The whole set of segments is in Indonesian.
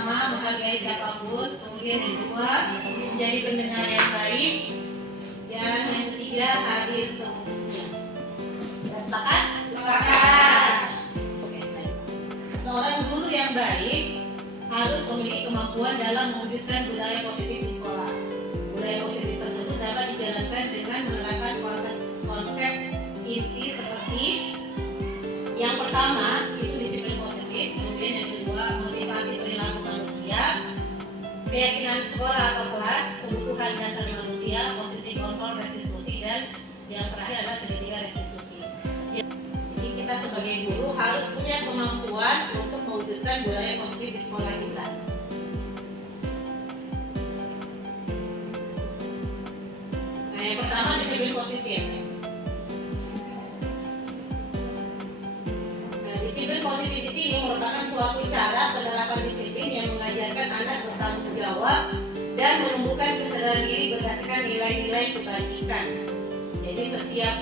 pertama, menghargai siapapun. Kemudian yang kedua, menjadi pendengar yang baik. Dan yang ketiga, hadir semuanya. Sepakat? Sepakat. Seorang guru yang baik harus memiliki kemampuan dalam mewujudkan budaya positif di sekolah. Budaya positif tersebut dapat dijalankan dengan menerapkan konsep inti seperti yang pertama itu disiplin positif, kemudian yang kedua motivasi perilaku manusia, keyakinan sekolah atau kelas, kebutuhan dasar manusia, posisi kontrol restitusi, dan yang terakhir adalah segitiga restitusi. Jadi kita sebagai guru harus punya kemampuan untuk mewujudkan budaya positif di sekolah kita. Nah, yang pertama disiplin positif. Disiplin positif di sini merupakan suatu cara penerapan disiplin yang mengajarkan anak bertanggung jawab dan menumbuhkan kesadaran diri berdasarkan nilai-nilai kebajikan. Jadi setiap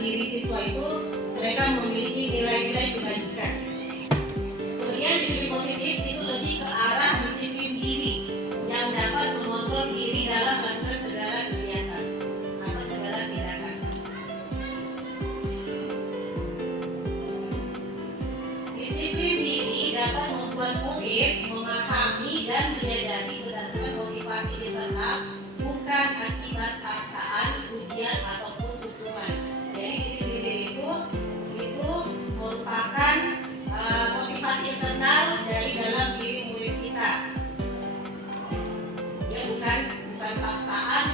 diri siswa itu mereka memiliki nilai-nilai kebajikan. Kemudian disiplin positif itu lebih ke arah disiplin diri yang dapat mengontrol diri dalam melakukan segala kegiatan atau segala tindakan. Disiplin diri dapat membuat murid memahami dan menyadari berdasarkan motivasi internal, bukan akibat paksaan, ujian ataupun hukuman. Jadi disiplin diri itu merupakan motivasi internal dari dalam diri murid kita. Ya bukan paksaan,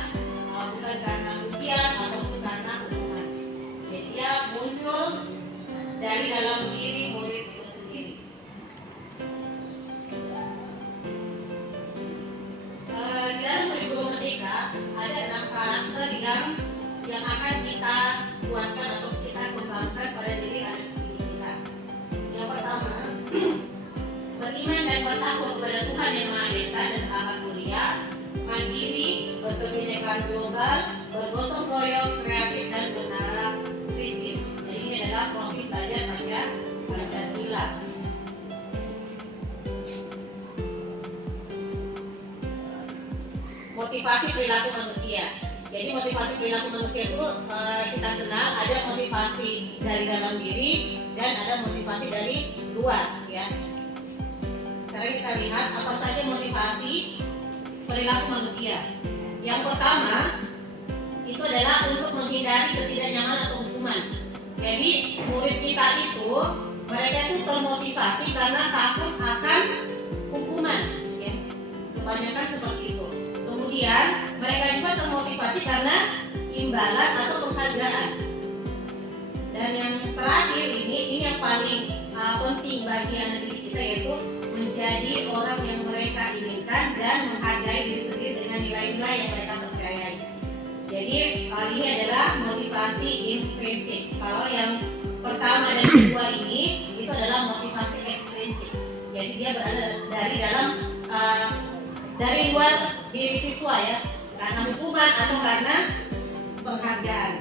bukan karena ujian ataupun karena hukuman. Jadi dia muncul dari dalam diri murid itu sendiri. Di dalam kurikulum merdeka ada 6 karakter yang akan kita kuatkan atau kita kembangkan pada diri anak didik kita. Yang pertama, beriman dan bertakwa kepada Tuhan Yang Maha Esa dan akhlak mulia, mandiri, berkebinekaan global, bergotong royong, kreatif dan bernalar kritis. Jadi ini adalah profil belajar Pancasila. Motivasi perilaku manusia. Jadi motivasi perilaku manusia itu kita kenal ada motivasi dari dalam diri dan ada motivasi dari luar, ya. Sekarang kita lihat apa saja motivasi perilaku manusia. Yang pertama itu adalah untuk menghindari ketidaknyamanan atau hukuman. Jadi murid kita itu mereka itu termotivasi karena takut akan hukuman, ya. Kebanyakan seperti itu. Kemudian mereka juga termotivasi karena imbalan atau penghargaan. Dan yang terakhir ini yang paling penting bagi anak didik kita, yaitu menjadi orang yang mereka inginkan dan menghargai diri sendiri dengan nilai-nilai yang mereka percayai. Jadi ini adalah motivasi intrinsik. Kalau yang pertama dan kedua ini itu adalah motivasi ekstrinsik. Jadi dia berada dari dalam dari luar diri siswa, ya, karena hukuman atau karena penghargaan.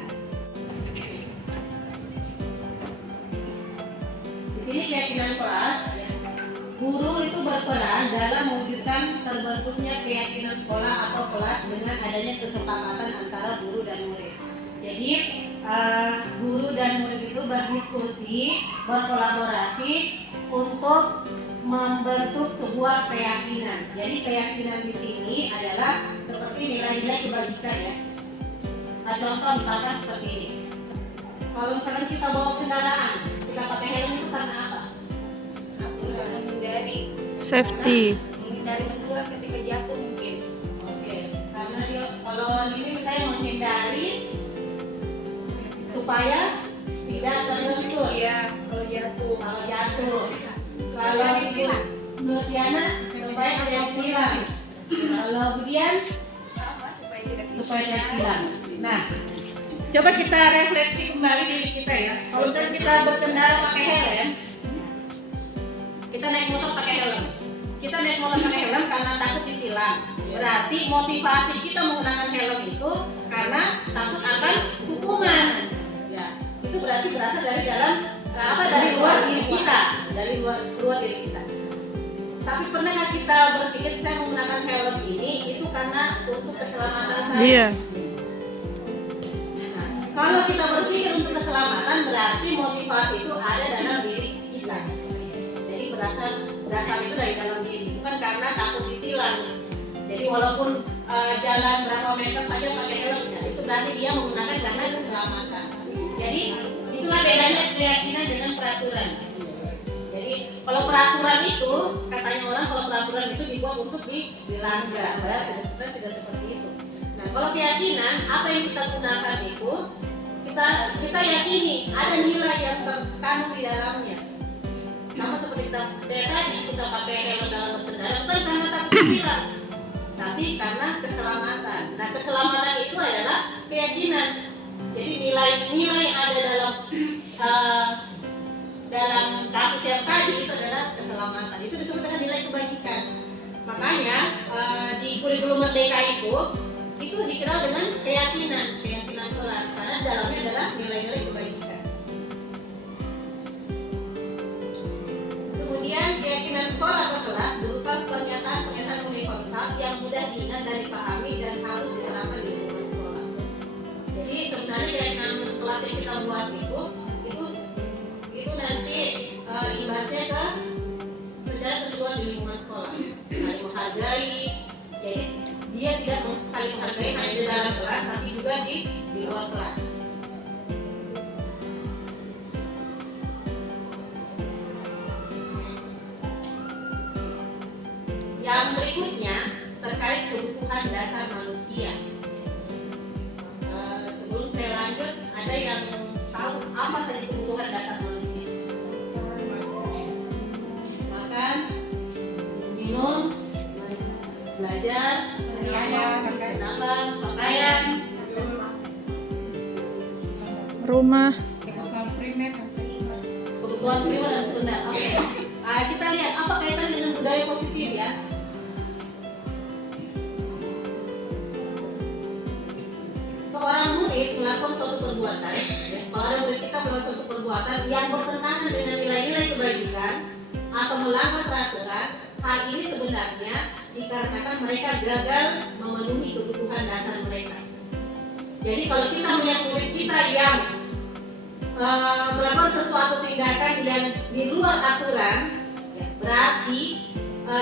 Di sini keyakinan kelas, guru itu berperan dalam mewujudkan terbentuknya keyakinan sekolah atau kelas dengan adanya kesepakatan antara guru dan murid. Jadi guru dan murid itu berdiskusi, berkolaborasi untuk membentuk sebuah keyakinan. Jadi keyakinan di sini adalah seperti nilai-nilai kebajikan, ya. Contoh misalkan seperti ini. Kalau misalkan kita bawa kendaraan, kita pakai helm itu karena apa? Menghindari safety. Menghindari benturan ketika jatuh mungkin. Oke. Karena dia kalau ini saya menghindari supaya tidak terbentur. Iya, kalau jatuh. Kalau itu menurut Diana supaya tidak hilang. Kalau Budian supaya tidak hilang. Nah, coba kita refleksi kembali diri kita, ya. Kalau kita berkendara pakai helm, kita naik motor pakai helm. Kita naik motor pakai helm karena takut ditilang. Berarti motivasi kita menggunakan helm itu karena takut akan hukuman. Ya, itu berarti berasal dari dalam dari luar diri kita, dari luar diri kita. Tapi pernah nggak kita berpikir saya menggunakan helm ini itu karena untuk keselamatan saya? Iya. Nah, kalau kita berpikir untuk keselamatan berarti motivasi itu ada dalam diri kita. Jadi berasal itu dari dalam diri, bukan karena takut ditilang. Jadi walaupun jalan berapa meter saja pakai helm, ya, itu berarti dia menggunakan karena keselamatan. Jadi itulah bedanya keyakinan dengan peraturan. Jadi kalau peraturan itu katanya orang kalau peraturan itu dibuat untuk dilanggar, ya tidak seperti itu. Nah kalau keyakinan apa yang kita gunakan itu kita yakini ada nilai yang terkandung di dalamnya. Sama seperti tadi kita pakai helm dalam berkendara bukan karena takut ditilang, tapi karena keselamatan. Nah keselamatan itu adalah keyakinan. Jadi nilai-nilai ada dalam kasus yang tadi itu adalah keselamatan. Itu disebut dengan nilai kebajikan. Makanya di kurikulum merdeka itu dikenal dengan keyakinan kelas karena dalamnya adalah nilai-nilai kebajikan. Kemudian keyakinan sekolah atau kelas berupa pernyataan universal yang mudah diingat dan dipahami dan harus diterapkan di lingkungan sekolah. Jadi sebenarnya keyakinan kelas yang kita buat itu nanti imbasnya ke sejarah keseluruhan di lingkungan sekolah. Saling menghargai, jadi dia tidak saling menghargai hanya di dalam kelas, tapi juga di luar kelas. Yang berikutnya terkait kebutuhan dasar manusia. Sebelum saya lanjut, ada yang tahu apa saja kebutuhan dasar manusia? Makan, minum, belajar, bernafas, pakaian, Rumah. kebutuhan primer dan sekundar. Oke. Kita lihat apa kaitan dengan budaya positif ya. Seorang murid melakukan suatu perbuatan, ya, kalau ada murid kita melakukan suatu perbuatan yang bertentangan dengan nilai-nilai kebajikan atau melanggar peraturan, hal ini sebenarnya dikarenakan mereka gagal memenuhi kebutuhan dasar mereka. Jadi kalau kita melihat murid kita yang melakukan sesuatu tindakan yang di luar aturan, ya, berarti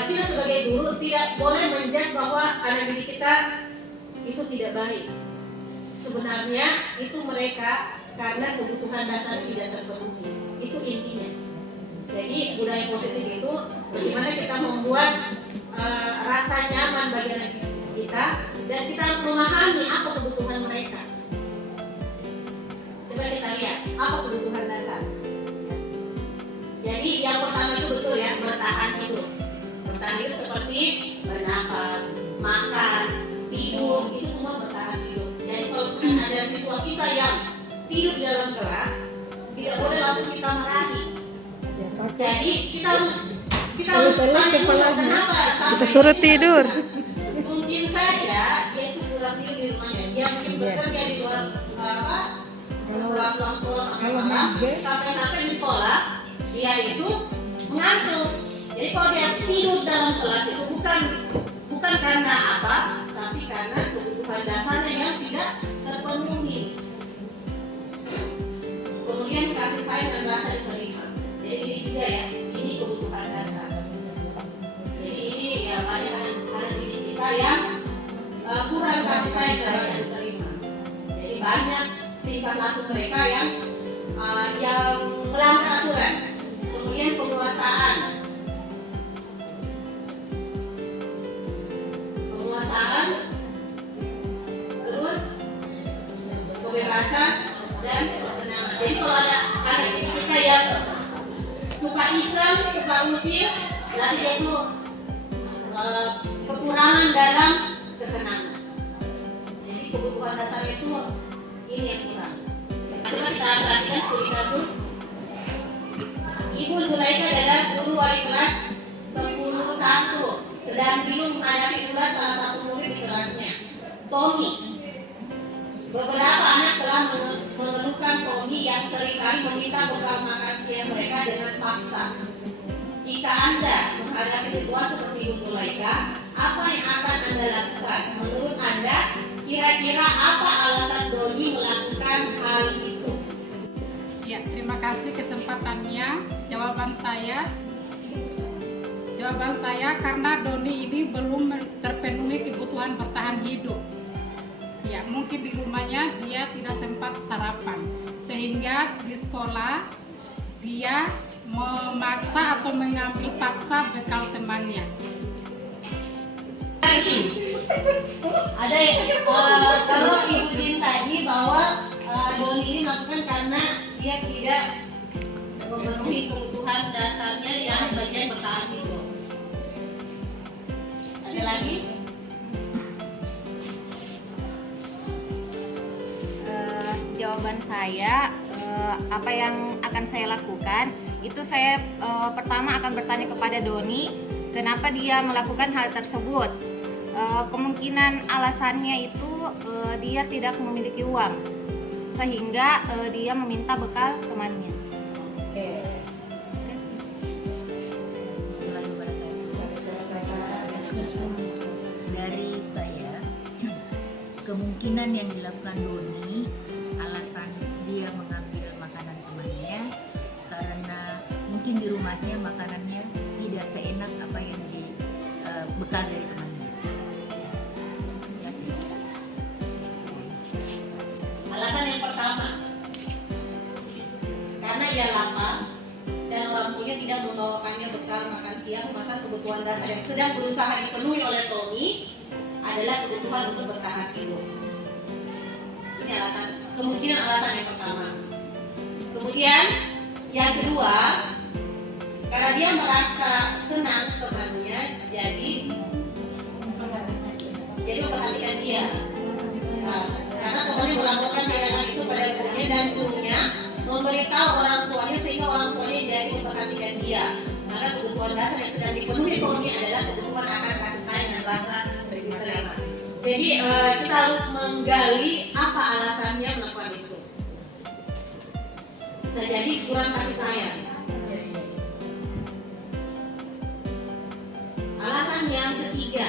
kita sebagai guru tidak boleh menjudge bahwa anak didik kita itu tidak baik. Sebenarnya itu mereka karena kebutuhan dasar tidak terpenuhi. Itu intinya. Jadi budaya positif itu bagaimana kita membuat rasa nyaman bagi anak kita dan kita harus memahami apa kebutuhan mereka. Coba kita lihat apa kebutuhan dasar. Jadi yang pertama itu betul ya, bertahan hidup. Bertahan hidup seperti bernafas, makan, tidur, itu semua bertahan hidup. Jadi kalau ada siswa kita yang tidur di dalam kelas, tidak boleh langsung kita marahi. Jadi kita harus tanya dulu kenapa Kita suruh tidur. Mungkin saja dia itu kurang tidur di rumahnya. Dia mungkin bekerja di luar setelah pulang sekolah sampai malam, sampai di sekolah dia itu mengantuk. Jadi kalau dia tidur dalam kelas itu bukan karena apa, tapi karena kebutuhan dasarnya yang tidak terpenuhi. Kemudian kasih sayang dan rasa diterima. Jadi ini juga ya, ini kebutuhan dasar. Jadi ini ya banyak anak didik kita yang kurang kasih sayang dan rasa diterima. Jadi banyak tingkah laku mereka yang melanggar aturan. Kemudian penguasaan, terus kebebasan dan kesenangan. Jadi kalau ada anak didik kita yang suka iseng, suka usir, berarti dia itu kekurangan dalam kesenangan. Jadi kebutuhan dasar itu ini yang kurang. Coba kita perhatikan studi kasus. Ibu Zulaika adalah guru wali kelas 10-1 sedang bingung menghadapi ulas salah satu murid di kelasnya, Tommy. Beberapa anak telah mengeluhkan Tommy yang seringkali meminta bekal makan siang mereka dengan paksa. Jika Anda menghadapi situasi seperti Bu Sulaika, apa yang akan Anda lakukan? Menurut Anda, kira-kira apa alasan Doni melakukan hal itu? Ya, terima kasih kesempatannya. Jawaban saya karena Doni ini belum terpenuhi kebutuhan bertahan hidup. Ya, mungkin di rumahnya dia tidak sempat sarapan, sehingga di sekolah dia memaksa atau mengambil paksa bekal temannya. Ada kalau Ibu Din tadi bahwa Doni ini melakukan karena dia tidak memenuhi kebutuhan dasarnya yang bagian bertahan hidup. Ada lagi? Jawaban saya, apa yang akan saya lakukan itu saya pertama akan bertanya kepada Doni kenapa dia melakukan hal tersebut. Kemungkinan alasannya itu dia tidak memiliki uang sehingga dia meminta bekal temannya. Dari saya, kemungkinan yang dilakukan Doni alasan dia mengambil makanan temannya karena mungkin di rumahnya makanannya tidak seenak apa yang bekal dari temannya. Ya sih. Alasan yang pertama, karena ia lapar dan orang tuanya tidak membawakannya bekal makan siang, maka kebutuhan dasar yang sedang berusaha dipenuhi oleh Tommy adalah kebutuhan untuk bertahan hidup. Ini kemungkinan alasan yang pertama. Kemudian yang kedua, karena dia merasa senang temannya, jadi memperhatikan dia. Nah, karena temannya melakukan tindakan itu pada gurunya dan gurunya memberitahu orang tuanya sehingga orang tuanya jadi memperhatikan dia. Maka kebutuhan dasar yang sedang dipenuhi Tommy adalah kebutuhan akan kasih sayang dan rasa berterima. Jadi kita harus menggali apa alasannya melakukan itu. Bisa jadi kurang kasih sayang. Alasan yang ketiga,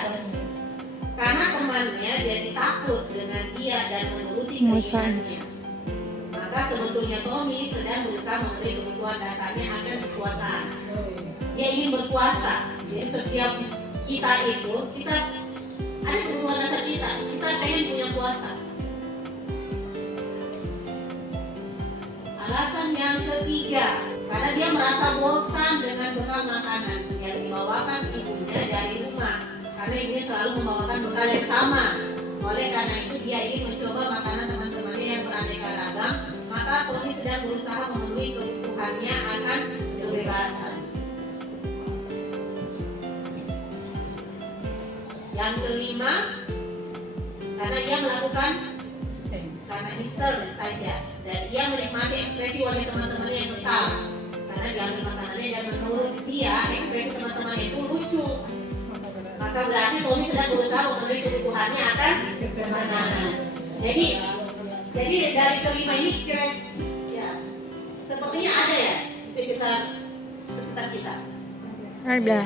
karena temannya jadi takut dengan dia dan menuruti keinginannya. Maka sebetulnya Tommy sedang berusaha memberi kebutuhan dasarnya agar berkuasaan. Dia ingin berkuasa. Jadi setiap kita itu, kita ada kebutuhan dasar kita pengen punya kuasa. Alasan yang ketiga, karena dia merasa bosan dengan bekal makanan yang dibawakan ibunya dari rumah. Karena ibunya selalu membawakan bekal yang sama. Oleh karena itu dia ingin mencoba makanan teman-temannya yang beraneka ragam. Maka Tommy sedang berusaha memenuhi kebutuhannya akan kebebasan. Yang kelima, karena dia melakukan karena iseng saja dan dia menikmati ekspresi wajah teman-temannya yang kesal karena diambil makanannya dan menurut dia ekspresi teman-temannya itu lucu. Maka berarti Tommy sedang berusaha memenuhi kebutuhannya akan kesenangan. Jadi dari kelima ini ya sepertinya ada ya di sekitar kita. Ada.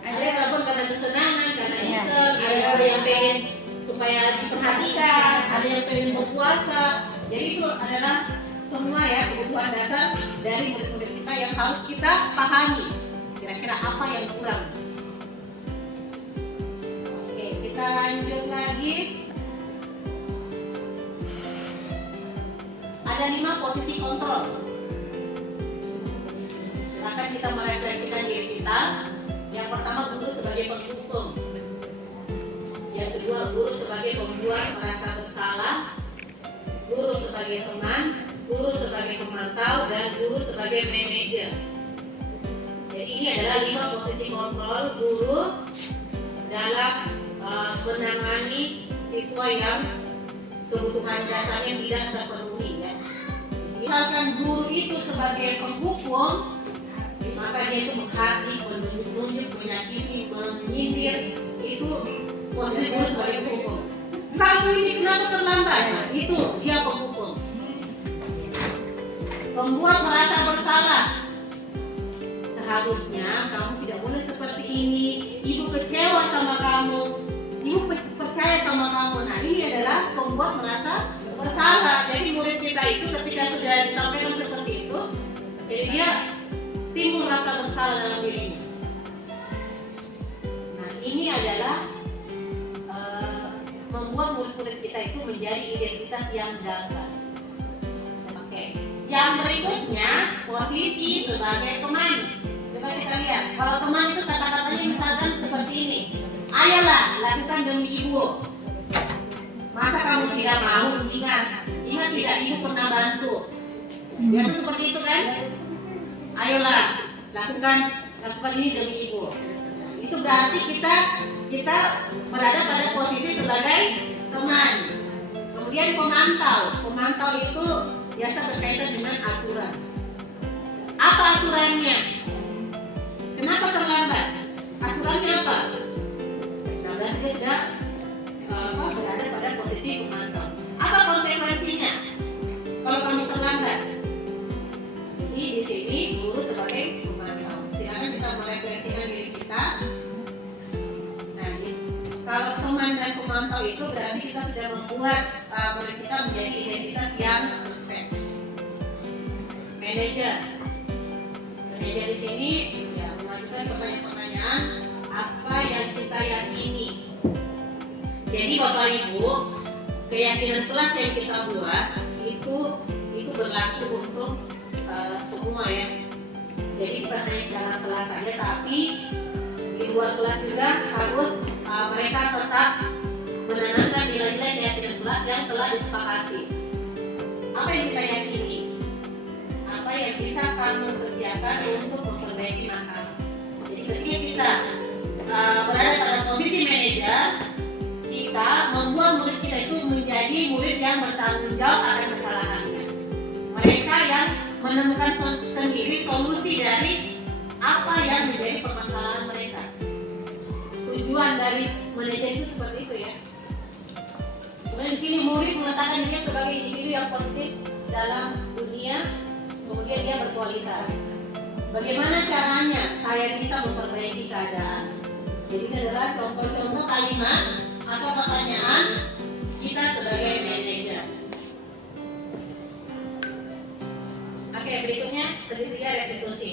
Ada yang melakukan karena kesenangan, karena iseng, ada yang pengen supaya diperhatikan, ada yang pengen berpuasa. Jadi itu adalah semua ya kebutuhan dasar dari murid-murid kita yang harus kita pahami. Kira-kira apa yang kurang? Oke, kita lanjut lagi. Ada 5 posisi kontrol. Silakan kita merefleksikan diri kita. Yang pertama, guru sebagai penghukum. Yang kedua, guru sebagai pembuat merasa bersalah. Guru sebagai teman, guru sebagai pemantau, dan guru sebagai manajer. Jadi ini adalah 5 posisi kontrol guru dalam menangani siswa yang kebutuhan dasarnya tidak terpenuhi. Ya. Misalkan guru itu sebagai penghukum, maka dia itu menghati, menunjuk, menyakiti, menyindir, itu posisi guru sebagai penghukum. Kamu ini kenapa terlambat? Nah, itu dia penghukum. Pembuat merasa bersalah. Seharusnya kamu tidak ini, ibu kecewa sama kamu, ibu percaya sama kamu. Nah, ini adalah pembuat merasa bersalah. Jadi murid kita itu ketika sudah disampaikan seperti itu, jadi dia timbul rasa bersalah dalam dirinya. Nah, ini adalah membuat murid-murid kita itu menjadi identitas yang gagal. Oke. Yang berikutnya, posisi sebagai teman. Coba kita lihat. Kalau teman itu kata-katanya misalkan seperti ini. Ayolah, lakukan demi ibu. Masa kamu tidak mau? Ingat tidak, ibu pernah bantu. Biasa seperti itu kan? Ayolah, lakukan ini demi ibu. Itu berarti kita berada pada posisi sebagai teman. Kemudian pemantau itu biasa berkaitan dengan aturan. Apa aturannya? Kenapa terlambat? Aturannya apa? Nah, berarti dia sudah berada pada posisi pemantau. Apa konsekuensinya kalau kamu terlambat? Jadi di sini guru sebagai pemantau. Silakan kita merefleksikan diri kita. Kalau teman dan pemantau itu berarti kita sudah membuat murid kita menjadi identitas yang sukses. Manajer di sini ya mengajukan pertanyaan-pertanyaan apa yang kita yakini. Jadi Bapak Ibu, keyakinan kelas yang kita buat itu berlaku untuk semua ya. Jadi bukan hanya dalam kelas saja, tapi di luar kelas juga harus mereka tetap menanamkan nilai-nilai keyakinan kelas yang telah disepakati. Apa yang kita yakini? Apa yang bisa kamu kerjakan untuk memperbaiki masalah? Jadi ketika kita berada pada posisi manajer, kita membuat murid kita itu menjadi murid yang bertanggung jawab akan kesalahannya. Mereka yang menemukan sendiri solusi dari apa yang menjadi permasalahan mereka. Tujuan dari manajer itu seperti itu ya. Kemudian di sini murid meletakkan dirinya sebagai individu yang positif dalam dunia, kemudian dia berkualitas. Bagaimana caranya saya bisa memperbaiki keadaan? Jadi ini adalah contoh-contoh kalimat atau pertanyaan kita sebagai manajer. Oke, berikutnya segitiga restitusi.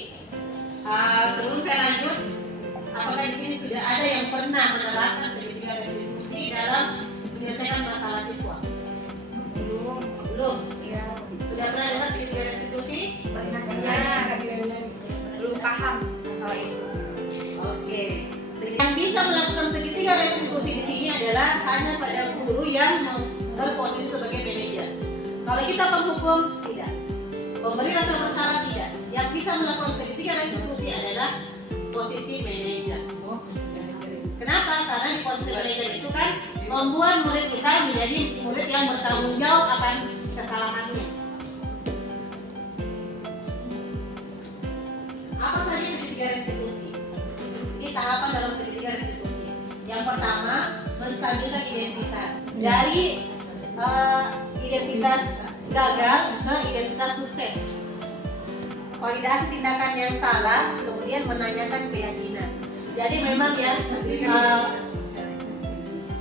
Sebelum saya lanjut, apakah di sini sudah ada yang pernah menerapkan segitiga restitusi dalam menyelesaikan masalah siswa? Belum. Ya, Sudah pernah dengar segitiga restitusi? pernah dengar. Belum paham masalah itu. Oke. Yang bisa melakukan segitiga restitusi di sini adalah hanya pada guru yang berposisi sebagai manajer. Kalau kita penghukum, tidak. Pemberi rasa bersalah, tidak. Yang bisa melakukan segitiga restitusi adalah posisi manajer. Kenapa? Karena di posisi manajer itu kan membuat murid kita menjadi murid yang bertanggung jawab akan kesalahannya. Apa saja segitiga restitusi? Ini tahapan dalam segitiga restitusi. Yang pertama, menstabilkan identitas dari identitas gagal ke identitas sukses. Validasi tindakan yang salah, kemudian menanyakan keyakinan. Jadi memang ya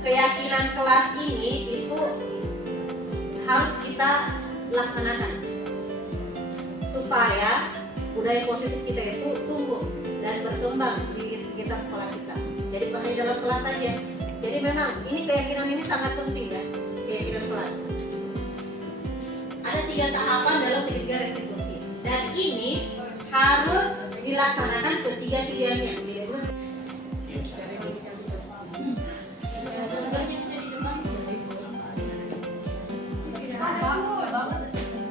keyakinan kelas ini itu harus kita laksanakan supaya budaya positif kita itu tumbuh dan berkembang di sekitar sekolah kita. Jadi bukan hanya dalam kelas saja. Jadi memang ini keyakinan ini sangat penting ya, keyakinan kelas. Ada 3 tahapan dalam segitiga restitusi dan ini harus dilaksanakan ketiga-tiganya.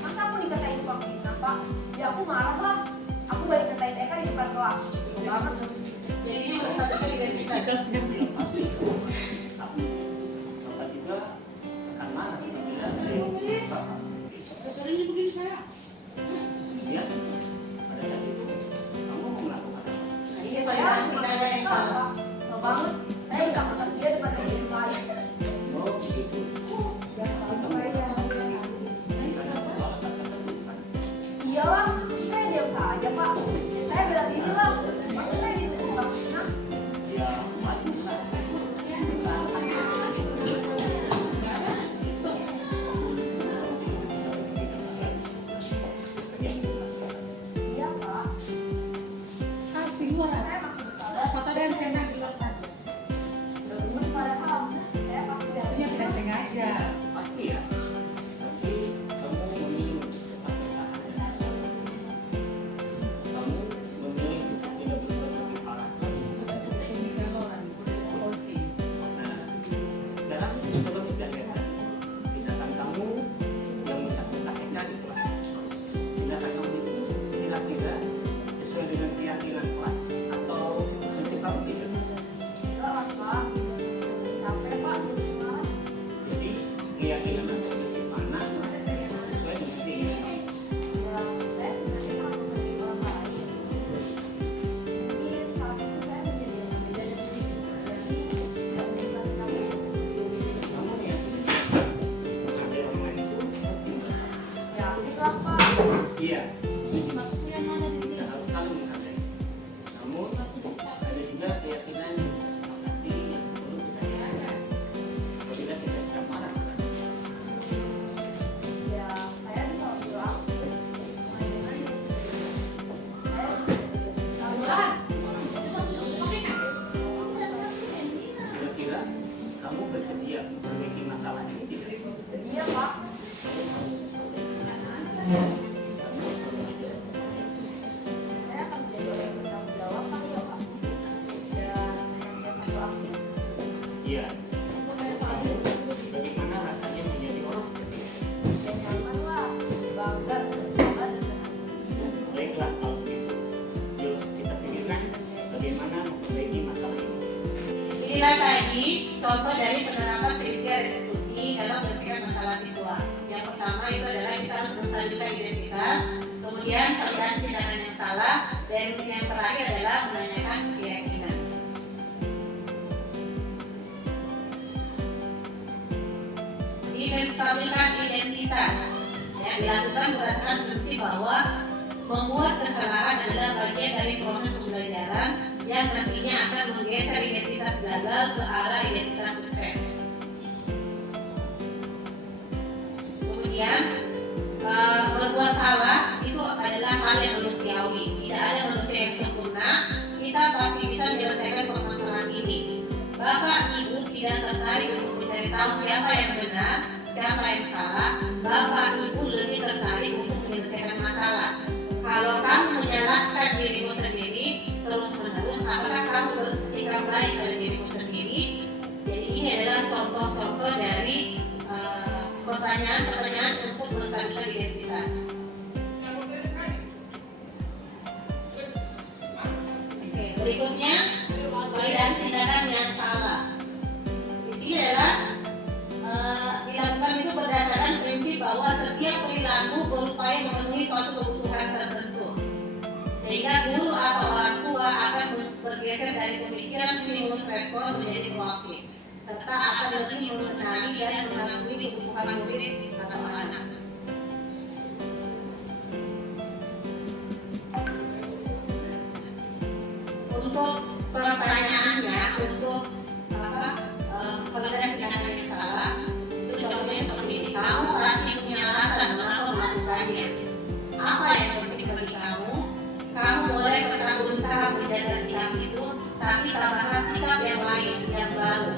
Masa aku dikatain Pak apa? Ya aku marah lah. Aku balik katain Eka di depan kelas. Banget. Jadi ini menstabilkan identitas. Ini validasi tindakan yang salah. Nggak banget. Saya nggak kenal dia depan teman lain. Iyalah, saya diam saja Pak. Saya bela diri lah. Masa saya ditutup? memperbaiki masalah ini tidak? Iya Pak. Saya akan menjadi orang yang bertanggung jawab kali ya Pak. Dan aku aktif. Iya. Bagaimana rasanya menjadi orang seperti itu? Ya nyaman lah, bangga, bersama dengan Baiklah kalau begitu. Yuk kita pikirkan bagaimana memperbaiki masalah ini. Inilah tadi contoh dari penerapan kriteria restitusi dalam menyelesaikan masalah siswa. Yang pertama itu adalah kita harus menstabilkan identitas, kemudian validasi tindakan yang salah, dan yang terakhir adalah menanyakan keyakinan. Menstabilkan identitas yang dilakukan berdasarkan prinsip bahwa membuat kesalahan adalah bagian dari proses pembelajaran yang nantinya akan menggeser identitas gagal ke arah identitas sukses. Kemudian berbuat salah itu adalah hal yang manusiawi. Tidak ada manusia yang sempurna. Kita pasti bisa menyelesaikan permasalahan ini. Bapak Ibu tidak tertarik untuk mencari tahu siapa yang benar, siapa yang salah. Bapak Ibu lebih tertarik untuk menyelesaikan masalah. Kalau kamu menyalahkan dirimu sendiri terus-menerus, apakah kamu bersikap baik pada dirimu sendiri? Jadi ini adalah contoh-contoh dari pertanyaan-pertanyaan untuk menstabilkan identitas. Oke, berikutnya validasi tindakan yang salah. Di sini adalah dilakukan itu berdasarkan prinsip bahwa setiap perilaku berupaya memenuhi suatu kebutuhan tertentu, sehingga guru atau orang tua akan bergeser dari pemikiran stimulus respon menjadi proaktif, serta akan lebih mengenali dan mengakui kebutuhan murid atau anak. Untuk pertanyaannya, untuk validasi tindakan yang salah, itu contohnya seperti ini. Kamu pasti punya alasan mengapa melakukannya. Apa yang penting bagi kamu? Kamu boleh tetap berusaha menjaga sikap itu, tapi tambahkan sikap yang lain, yang baru.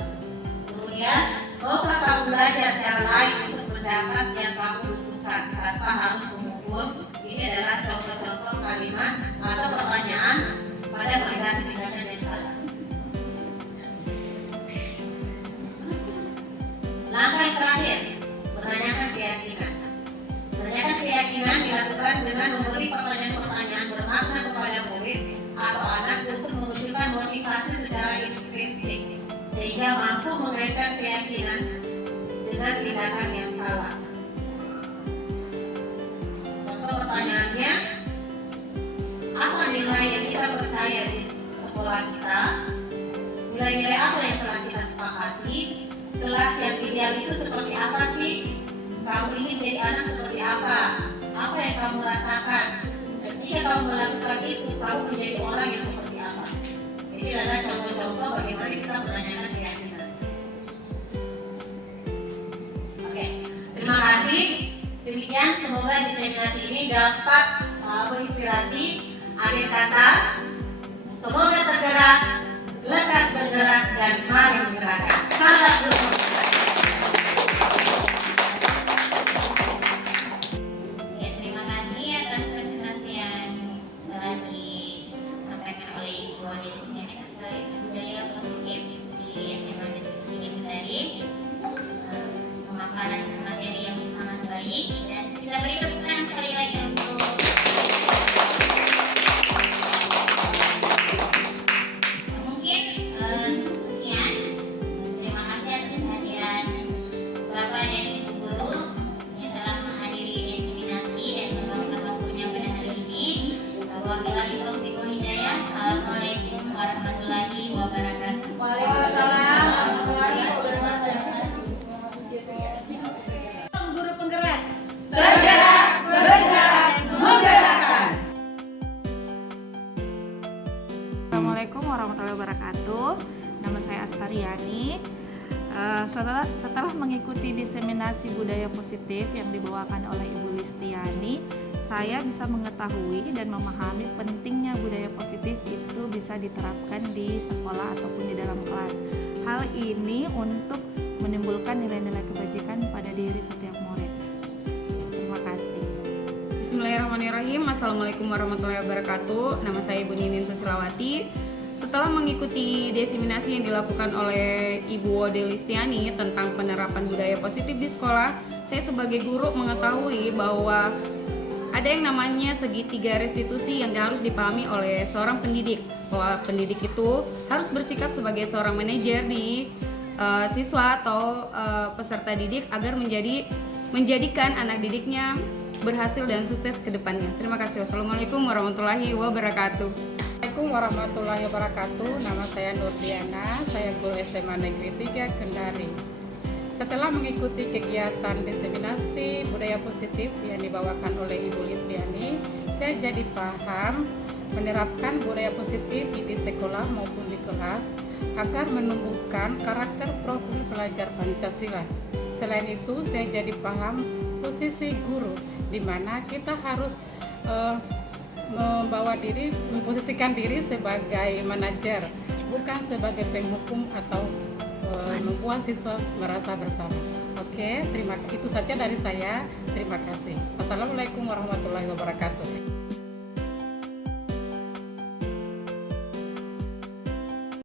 Kemudian, maukah kamu belajar cara lain untuk mendapat yang kamu butuhkan tanpa harus mengukur? Ini adalah contoh-contoh kalimat atau pertanyaan pada validasi tindakan yang salah. Langkah yang terakhir, menanyakan keyakinan. Menanyakan keyakinan dilakukan dengan memberi pertanyaan-pertanyaan bermakna kepada murid atau anak untuk menunjukkan motivasi secara intrinsik, sehingga mampu mengaitkan keyakinan dengan tindakan yang salah. Contoh pertanyaannya, apa nilai yang kita percaya di sekolah kita? Nilai-nilai apa yang telah kita sepakati? Kelas yang ideal itu seperti apa sih? Kamu ingin jadi anak seperti apa? Apa yang kamu rasakan? Ketika kamu melakukan itu, kamu menjadi orang yang seperti apa? Ini adalah contoh-contoh bagaimana kita menanyakan keyakinan. Oke, terima kasih. Demikian, semoga diseminasi ini dapat menginspirasi. Akhir kata, semoga tergerak, lekas bergerak, dan mari menggerakkan. Salam guru. Ya, terima kasih atas presentasi yang telah disampaikan oleh Ibu Wali budaya positif di SMA Negeri tadi, pemaparan materi yang sangat baik, dan kita beri tepukan sekali lagi untuk mungkin sekian. Terima kasih atas kehadiran Bapak dan Ibu Guru yang telah menghadiri diseminasi dan meluangkan waktunya pada hari ini. Wabillahi taufiq wal hidayah. Assalamualaikum warahmatullahi wabarakatuh. Waalaikumsalam warahmatullahi wabarakatuh. Guru penggerak. Bergerak, bergerak, menggerakkan. Assalamualaikum warahmatullahi wabarakatuh. Nama saya Astariani. Setelah mengikuti diseminasi budaya positif yang dibawakan oleh Ibu Listiani, saya bisa mengetahui dan memahami pentingnya budaya positif itu bisa diterapkan di sekolah ataupun di dalam kelas. Hal ini untuk menimbulkan nilai-nilai kebajikan pada diri setiap murid. Terima kasih. Bismillahirrahmanirrahim. Assalamualaikum warahmatullahi wabarakatuh. Nama saya Ibu Ninin Susilawati. Setelah mengikuti diseminasi yang dilakukan oleh Ibu Wode Listiani tentang penerapan budaya positif di sekolah, saya sebagai guru mengetahui bahwa ada yang namanya segitiga restitusi yang harus dipahami oleh seorang pendidik. Bahwa pendidik itu harus bersikap sebagai seorang manajer di siswa atau peserta didik agar menjadikan anak didiknya berhasil dan sukses ke depannya. Terima kasih. Wassalamualaikum warahmatullahi wabarakatuh. Assalamualaikum warahmatullahi wabarakatuh. Nama saya Nurdiana, saya guru SMA Negeri 3 Kendari. Setelah mengikuti kegiatan diseminasi budaya positif yang dibawakan oleh Ibu Listiani, saya jadi paham menerapkan budaya positif di sekolah maupun di kelas agar menumbuhkan karakter profil pelajar Pancasila. Selain itu, saya jadi paham posisi guru, di mana kita harus memposisikan diri sebagai manajer, bukan sebagai penghukum atau membuat siswa merasa bersalah. Oke, itu saja dari saya. Terima kasih. Wassalamualaikum warahmatullahi wabarakatuh.